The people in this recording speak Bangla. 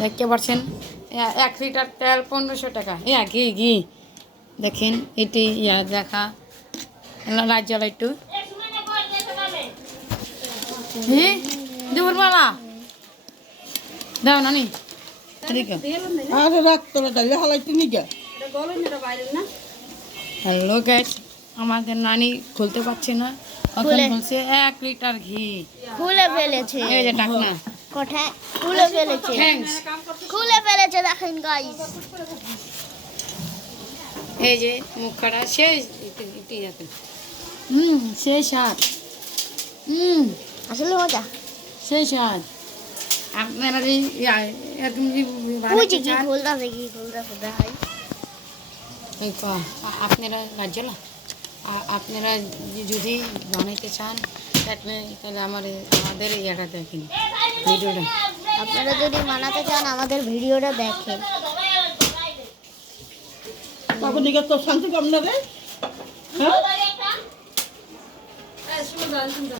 দেখতে পাচ্ছেন 1 লিটার তেল 1500 টাকা। ঘি ঘি দেখেন এটি দেখা লাইট জ্বালা একটু দুপুরবেলা দাও নানি আরে রাখতো না ডালে হালাইতে নি গা হ্যালো গাইস, আমাদের নানি খুলতে পারছে না, এখন বলছে 1 লিটার ঘি খুলে ফেলেছে। এই যে টাকনা কোথায় খুলে ফেলেছে? থ্যাঙ্কস। খুলে ফেলেছে দেখেন গাইস। এই যে মুখ কাটা শেষ সেই স্বাদ আসলে মজা। সেই স্বাদ আপনারা যে এরকম যে ওই যে বানাতে কি চান, খুলতাছে কি খুলতাছে দেখাই। আপনারা লাজ্জালা আপনারা যদি বানাইতে চান তাহলে আমাদের ইয়েটা দেখেন, ভিডিওটা। আপনারা যদি বানাতে চান আমাদের ভিডিওটা দেখেন। তারপর দিকে তোর শান্তি কম না রে হ্যাঁ